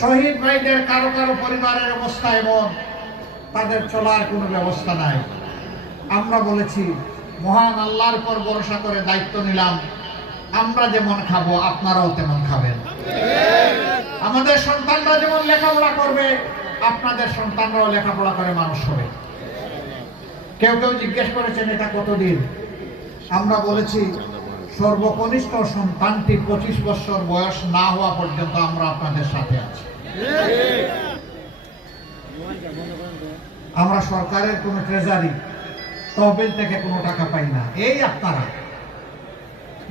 শহীদ ভাইদের কারও কারও পরিবারের অবস্থা এমন, তাদের চলার কোনো ব্যবস্থা নাই। আমরা বলেছি, মহান আল্লাহর উপর ভরসা করে দায়িত্ব নিলাম। আমরা যেমন খাব, আপনারাও তেমন খাবেন। আমাদের সন্তানরা যেমন লেখাপড়া করবে, আপনাদের সন্তানরাও লেখাপড়া করে মানুষ হবে। কেউ কেউ জিজ্ঞেস করেছেন এটা কতদিন? আমরা বলেছি সর্বকনিষ্ঠ সন্তানটি পঁচিশ বছর বয়স না হওয়া পর্যন্ত আমরা আপনাদের সাথে আছি। আমরা সরকারের কোনো ট্রেজারি তহবিল থেকে কোনো টাকা পাই না। এই আপনারা।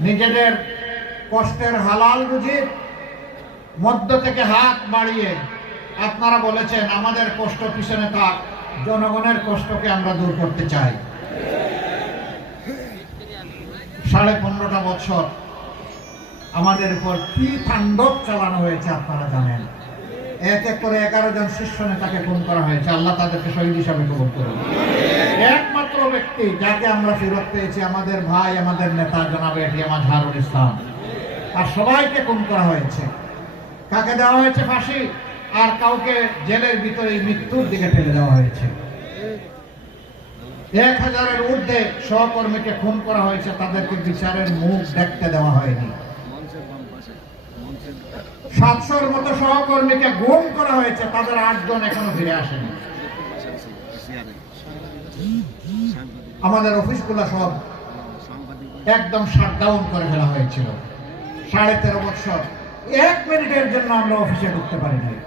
নিজেদের কষ্টের হালাল বুঝে মধ্য থেকে হাত বাড়িয়ে আপনারা বলেছেন, আমাদের কষ্ট পিছনে থাক, জনগণের কষ্টকে আমরা দূর করতে চাই। সাড়ে পনেরোটা বছর আমাদের উপর কি তাণ্ডব চালানো হয়েছে আপনারা জানেন? এক এক করে এগারো জন শীর্ষ নেতাকে খুন করা হয়েছে। আল্লাহ তাদেরকে শহীদ হিসাবে কবুল করুন। একমাত্র ব্যক্তি যাকে আমরা ফেরত পেয়েছি, আমাদের ভাই, আমাদের নেতা জনাবে আমার আজহারুল ইসলাম। আর সবাইকে খুন করা হয়েছে। কাকে দেওয়া হয়েছে ফাঁসি? আর কাউকে জেলের ভিতরে মৃত্যুর দিকে ঠেলে দেওয়া হয়েছে। এক হাজারের ঊর্ধ্বে সহকর্মীকে খুন করা হয়েছে, তাদেরকে বিচারের মুখ দেখতে দেওয়া হয়নি। সাতশোর মতো সহকর্মীকে গুম করা হয়েছে, তাদের আটজন এখনও ফিরে আসেনি। আমাদের অফিসগুলো সব একদম শাটডাউন করে ফেলা হয়েছিল। সাড়ে তেরো বছর এক মিনিটের জন্য আমরা অফিসে ঢুকতে পারি নাই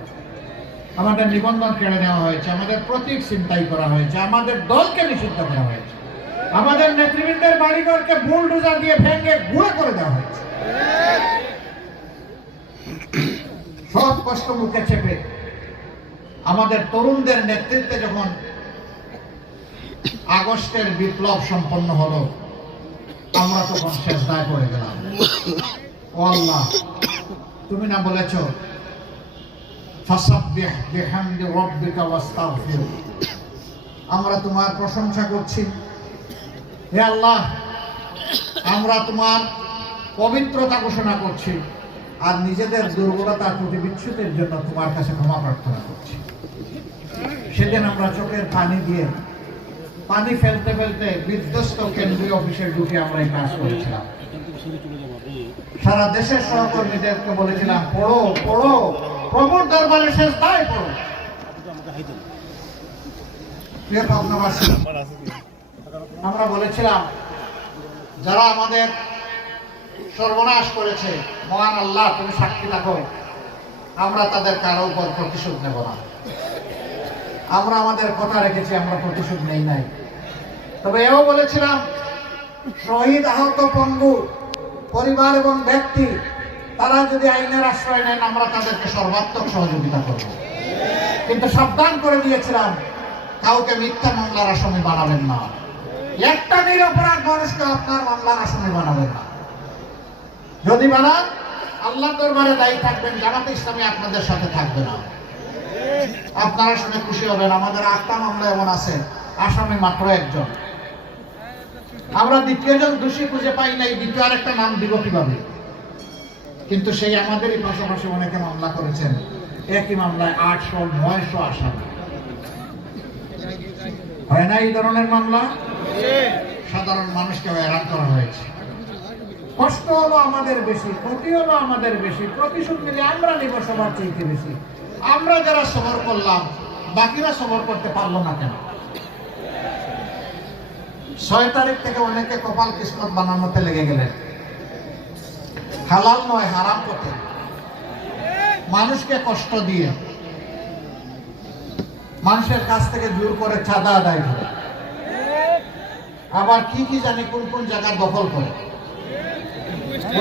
আমাদের নিবন্ধন কেড়ে নেওয়া হয়েছে, আমাদের প্রতীক চিন্তাই করা হয়েছে, আমাদের দলকে নিষিদ্ধ করা হয়েছে। আমাদের নেতৃবৃন্দের বাড়িঘরকে বুলডোজার দিয়ে ভেঙে গুঁড়ো করে দেওয়া হয়েছে। সব কষ্ট মুখে চেপে আমাদের তরুণদের নেতৃত্বে যখন আগস্টের বিপ্লব সম্পন্ন হলো, আমরা তখন শেষদায় পড়ে গেলাম। ও আল্লাহ, তুমি না বলেছ ফাসাব্বিহ বিহামদি রাব্বিকা ওয়াস্তাগফির। আমরা তোমার প্রশংসা করছি। হে আল্লাহ, আমরা তোমার পবিত্রতা ঘোষণা করছি আর নিজেদের দুর্বলতা ত্রুটি বিচ্ছুতির জন্য তোমার কাছে ক্ষমা প্রার্থনা করছি। সেদিন আমরা চোখের পানি দিয়ে পানি ফেলতে ফেলতে বিধ্বস্ত কেন্দ্রীয় অফিসে ঢুকে আমরা এই কাজ করেছিলাম। সারা দেশের সহকর্মীদেরকে বলেছিলাম, পড়ো পড়ো। প্রভুর দরবারে শেষ পড়ো আমরা বলেছিলাম, যারা আমাদের সর্বনাশ করেছে, মহান আল্লাহ, তুমি সাক্ষী রাখো, আমরা তাদের কারও উপর প্রতিশোধ নেব না। আমরা আমাদের কথা রেখেছি, আমরা প্রতিশোধ নেই নাই। তবে এও বলেছিলাম, শহীদ আহত পঙ্গু পরিবার এবং ব্যক্তি তারা যদি আইনের আশ্রয় নেন, আমরা তাদেরকে সর্বাত্মক সহযোগিতা করব। কিন্তু সাবধান করে দিয়েছিলাম, কাউকে মিথ্যা মামলার আসামি বানাবেন না। একটা নিরপরাধ মানুষকে আপনার মামলার আসামি বানাবেন না। যদি বানান আল্লাহ দরবারে দায়ী থাকবেন, জামাতে ইসলামী আপনাদের সাথে থাকবে না। আপনারা শুনে খুশি হবেন, আমাদের আটটা মামলা এমন আছে, আসামি মাত্র একজন। আমরা দ্বিতীয়জন দোষী খুঁজে পাই নাই, দ্বিতীয় আরেকটা নাম দিব কীভাবে? কিন্তু সেই আমাদেরই পাশাপাশি অনেকে মামলা করেছেন। একই মামলায় আটশো, নয়শো আসামি। হয় না এই ধরনের মামলা? সাধারণ মানুষকে হয়রান করা হয়েছে। কষ্ট হলো আমাদের বেশি, ক্ষতি হলো আমাদের বেশি, প্রতিশোধ মিলে আমরা নিব সবার চাইতে বেশি। আমরা যারা সবর করলাম, বাকিরা সবর করতে পারল না কেন? ছয় তারিখ থেকে অনেকে কপাল কিসমত বানানোতে লেগে গেলেন। হালাল নয়, হারাম পথে। মানুষকে কষ্ট দিয়ে। মানুষের কাছ থেকে জোর করে চাঁদা আদায় করে। আবার কি কি জানি কোন কোন জায়গা দখল করে।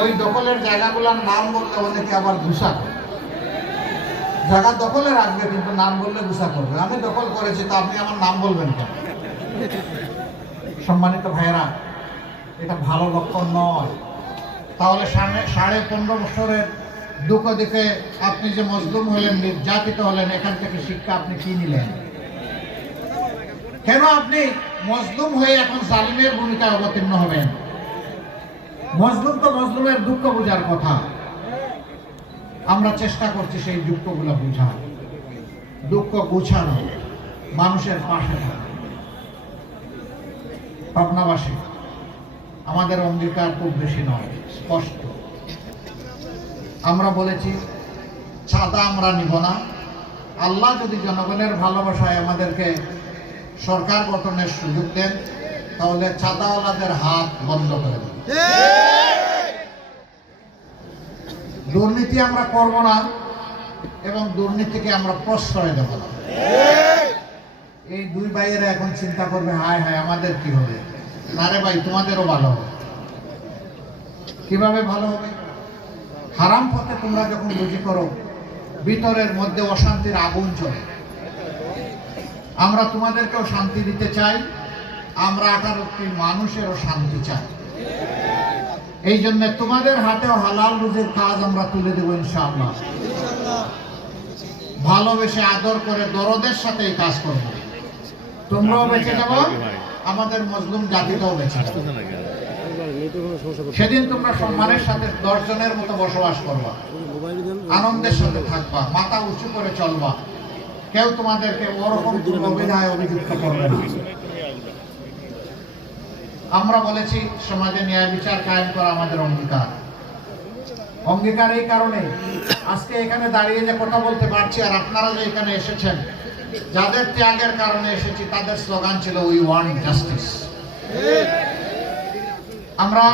ওই দখলের জায়গাগুলোর নাম বললে অনেকে আবার গুসা করে। জায়গা দখলে রাখবে কিন্তু নাম বললে গুসা করবে। আমি দখল করেছি, তো আপনি আমার নাম বলবেন কেন? সম্মানিত ভাইয়েরা, এটা ভালো লক্ষণ নয়। তাহলে সামনে সাড়ে পনেরো বছরের দুঃখ দেখে আপনি যে মজলুম হলেন, নির্যাতিত হলেন, এখান থেকে শিক্ষা আপনি কি নিলেন? কেন আপনি মজলুম হয়ে এখন জালিমের ভূমিকায় অবতীর্ণ হবেন? মজলুম তো মজলুমের দুঃখ বোঝার কথা। আমরা চেষ্টা করছি সেই দুঃখগুলো বুঝানো দুঃখ গুছানো, মানুষের পাশে থাকা। পাবনাবাসী আমাদের অঙ্গীকার খুব বেশি নয়, স্পষ্ট। আমরা বলেছি চাঁদা আমরা নিব না। আল্লাহ যদি জনগণের ভালোবাসায় আমাদেরকে সরকার গঠনের সুযোগ দেন, তাহলে চাঁদাওয়ালাদের হাত বন্ধ করে দুর্নীতি আমরা করব না এবং দুর্নীতিকে আমরা প্রশ্রয় দেব না। এই দুই ভাইয়েরা এখন চিন্তা করবে, হায় হায়, আমাদের কি হবে? না ভাই, তোমাদেরও ভালো হবে। কীভাবে ভালো হবে? হারাম পথে তোমরা যখন রুজি করো, ভিতরের মধ্যে অশান্তির আগুন চলে আমরা তোমাদেরকেও শান্তি দিতে চাই, আমরা আঠারোটি মানুষেরও শান্তি চাই। এই জন্য তোমাদের হাতেও হালাল রুজির কাজ আমরা তুলে দেবো ইনশাআল্লাহ। ভালোবেসে আদর করে দরদের সাথে এই কাজ করব। তোমরাও বেঁচে যাব? আমাদের মজলুম জাতিটাও বেঁচে সেদিন তোমরা সম্মানের সাথে দশ জনের মতো বসবাস করবা। আনন্দের সাথে থাকবা মাথা উঁচু করে চলবা। কেউ তোমাদেরকে ওরকম অভিনয় অভিযুক্ত করবে না। আমরা বলেছি সমাজে ন্যায় বিচার কায়েম করা আমাদের অঙ্গীকার। অঙ্গীকার এই কারণে আজকে এখানে দাঁড়িয়ে যে কথা বলতে পারছি আর আপনারা যে এখানে এসেছেন যাদের ত্যাগের কারণে এসেছি, তাদের স্লোগান ছিল উই ওয়ান্ট জাস্টিস আমরা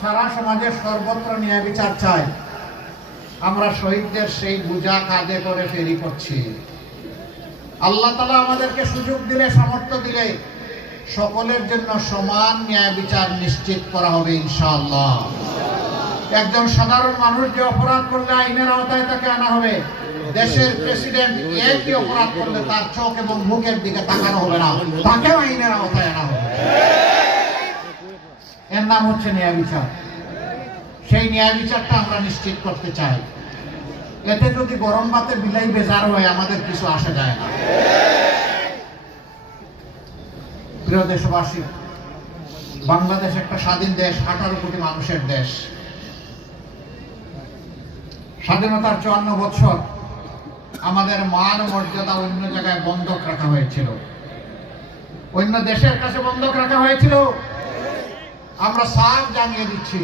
সারা সমাজের সর্বত্র ন্যায় বিচার চাই। আমরা শহীদদের সেই বোঝা কাঁধে করে ফেরি করছি। আল্লাহ তালা আমাদেরকে সুযোগ দিলে, সামর্থ্য দিলে, সকলের জন্য সমান ন্যায় বিচার নিশ্চিত করা হবে, ইনশাআল্লাহ। একজন সাধারণ মানুষ যে অপরাধ করলে আইনের আওতায় তাকে আনা হবে দেশের প্রেসিডেন্ট একই অপরাধ করলে তার চোখ এবং মুখের দিকে তাকানো হবে না। তাকেও আইনের আওতায় আনা হবে। এর নাম হচ্ছে ন্যায় বিচার। সেই ন্যায় বিচারটা আমরা নিশ্চিত করতে চাই। এতে যদি গরম ভাতে বিলাই বেজার হয়, আমাদের কিছু আসা যায় না। প্রিয় দেশবাসী, বাংলাদেশ একটা স্বাধীন দেশ, আঠারো কোটি মানুষের দেশ। স্বাধীনতার চুয়ান্ন বছর আমাদের মান মর্যাদা অন্য জায়গায় বন্ধক রাখা হয়েছিল। অন্য দেশের কাছে বন্ধক রাখা হয়েছিল। আমরা সাফ জানিয়ে দিচ্ছি,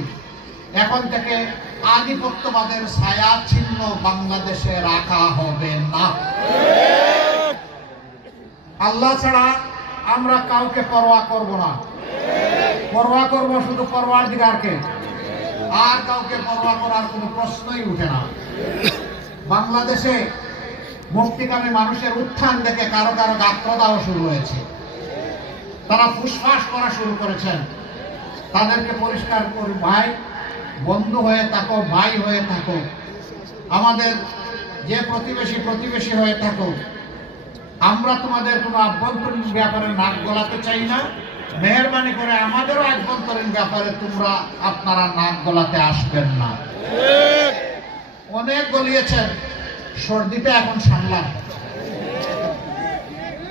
এখন থেকে আধিপত্যবাদের ছায়া ছিন্ন বাংলাদেশে রাখা হবে না। আল্লাহ ছাড়া আমরা কাউকে পরোয়া করব না। পরোয়া করব শুধু পরোয়ার দিগারকে আর কাউকে পরোয়া করার কোনো প্রশ্নই উঠে না। বাংলাদেশে মুক্তিকামী মানুষের উত্থান দেখে কারও কারও গাত্র দেওয়া শুরু হয়েছে। তারা ফুসফাস করা শুরু করেছেন। তাদেরকে পরিষ্কার করি ভাই, বন্ধু হয়ে থাকো, ভাই হয়ে থাকো। আমাদের যে প্রতিবেশী প্রতিবেশী হয়ে থাকো। আমরা তোমাদের কোনো আভ্যন্তরীণ ব্যাপারে নাক গলাতে চাই না। মেহরবানি করে আমাদেরও আভ্যন্তরীণ ব্যাপারে তোমরা আপনারা নাক গলাতে আসবেন না। অনেক গলিয়েছেন। সর্দিটা এখন সামলান।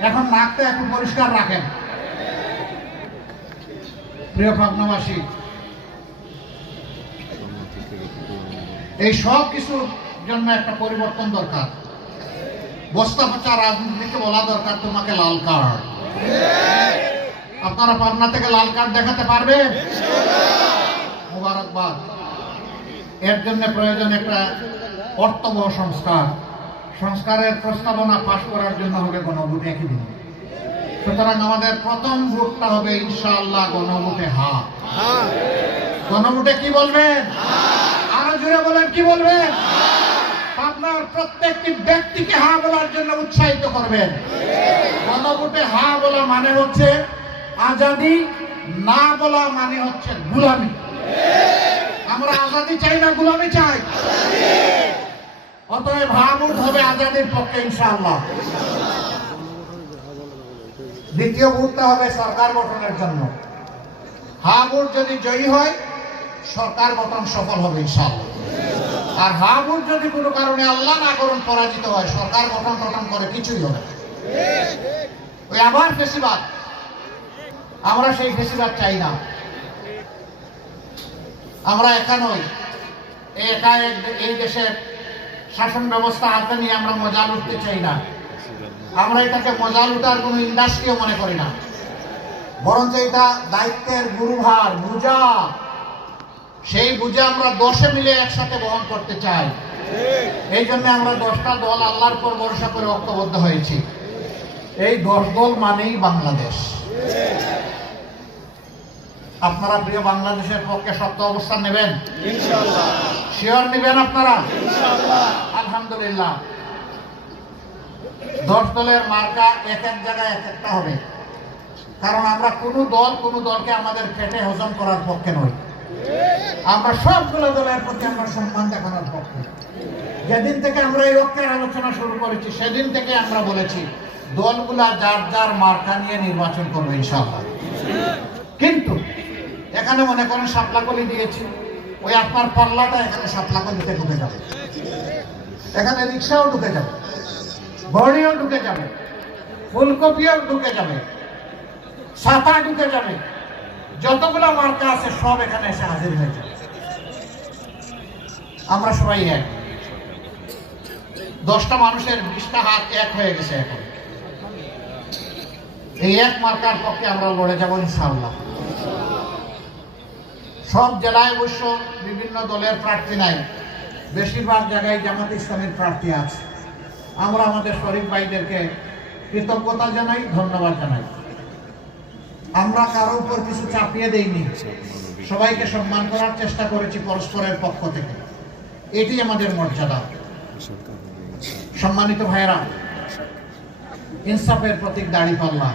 এখন নাকটা একটু পরিষ্কার রাখেন। প্রিয় পাবনাবাসী এই সব কিছুর জন্য একটা পরিবর্তন দরকার। বস্তা পচা রাজনীতিকে বলা দরকার তোমাকে লাল কার্ড। আপনারা পাবনা থেকে লাল কার্ড দেখাতে পারবেন? মোবারকবাদ। এর জন্য প্রয়োজন একটা অর্থবহ সংস্কার, সংস্কারের প্রস্তাবনা পাশ করার জন্য হবে গণভোট একই দিন সুতরাং আমাদের প্রথম ভোটটা হবে ইনশাআল্লাহ গণভোটে হা গণভোটে কি বলবেন? আরও জোরে বলেন, কি বলবেন? আপনার প্রত্যেকটি ব্যক্তিকে হা বলার জন্য উৎসাহিত করবেন। গণভোটে হা বলা মানে হচ্ছে আজাদি, না বলা মানে হচ্ছে গুলামি। আমরা আজাদি চাই না গুলামি চাই? অতএব হা হবে আজাদির পক্ষে, ইনশাআল্লাহ। দ্বিতীয় ভোটটা হবে সরকার গঠনের জন্য। হা ভোট যদি জয়ী হয়, সরকার গঠন সফল হবে, ইনশাআল্লাহ। আর হা ভোট যদি কোনো কারণে আল্লাহ না করুন, পরাজিত হয়, সরকার গঠন গঠন করে কিছুই হবে। ওই আবার ফেসিবাদ। আমরা সেই ফেসিবাদ চাই না। আমরা একা নই। একা এই দেশের শাসন ব্যবস্থা হাতে নিয়ে আমরা মজা লুটতে চাই না। আমরা এটাকে মজা লুটার কোনো ইন্ডাস্ট্রিও মনে করি না। বরঞ্চ এটা দায়িত্বের গুরুভার, বুঝা। সেই বুঝে আমরা দশে মিলে একসাথে বহন করতে চাই। এই জন্য আমরা দশটা দল আল্লাহর পর ভরসা করে ঐক্যবদ্ধ হয়েছি। এই দশ দল মানেই বাংলাদেশ। আপনারা প্রিয় বাংলাদেশের পক্ষে সত্য অবস্থান নেবেন? শিওর নেবেন আপনারা? আলহামদুলিল্লাহ। দশ দলের মার্কা এক এক জায়গায় এক একটা হবে। কারণ আমরা কোনো দল কোনো দলকে আমাদের পেটে হজম করার পক্ষে নই। আমরা সবগুলো দলের প্রতি আমরা সম্মান দেখানোর পক্ষে। যেদিন থেকে আমরা এই ঐক্যের আলোচনা শুরু করেছি সেদিন থেকে আমরা বলেছি দলগুলা যার যার মার্কা নিয়ে নির্বাচন করবে ইনশাআল্লাহ। কিন্তু এখানে মনে করেন সাপলাকলি দিয়েছি। ওই আপনার পাল্লাটা এখানে সাত সাপলাকলিতে ঢুকে যাবে। এখানে রিক্সাও ঢুকে যাবে। বড়িও ঢুকে যাবে। ফুলকপিও ঢুকে যাবে। ছাতা ঢুকে যাবে। যতগুলো মার্কা আছে সব এখানে এসে হাজির হয়ে যাবে। আমরা সবাই এক। দশটা মানুষের বিশটা হাত এক হয়ে গেছে এখন। এই এক মার্কার পক্ষে আমরা লড়ে যাব ইনশাআল্লাহ। সব জেলায় অবশ্য বিভিন্ন দলের প্রার্থী নাই। বেশিরভাগ জায়গায় জামাত ইসলামের প্রার্থী আছে। আমরা আমাদের শরীফ ভাইদেরকে কৃতজ্ঞতা জানাই, ধন্যবাদ জানাই। আমরা কারও উপর কিছু চাপিয়ে দেইনি। সবাইকে সম্মান করার চেষ্টা করেছি পরস্পরের পক্ষ থেকে। এটি আমাদের মর্যাদা। সম্মানিত ভাইয়েরা, ইনসাফের প্রতীক দাড়ি পাল্লা।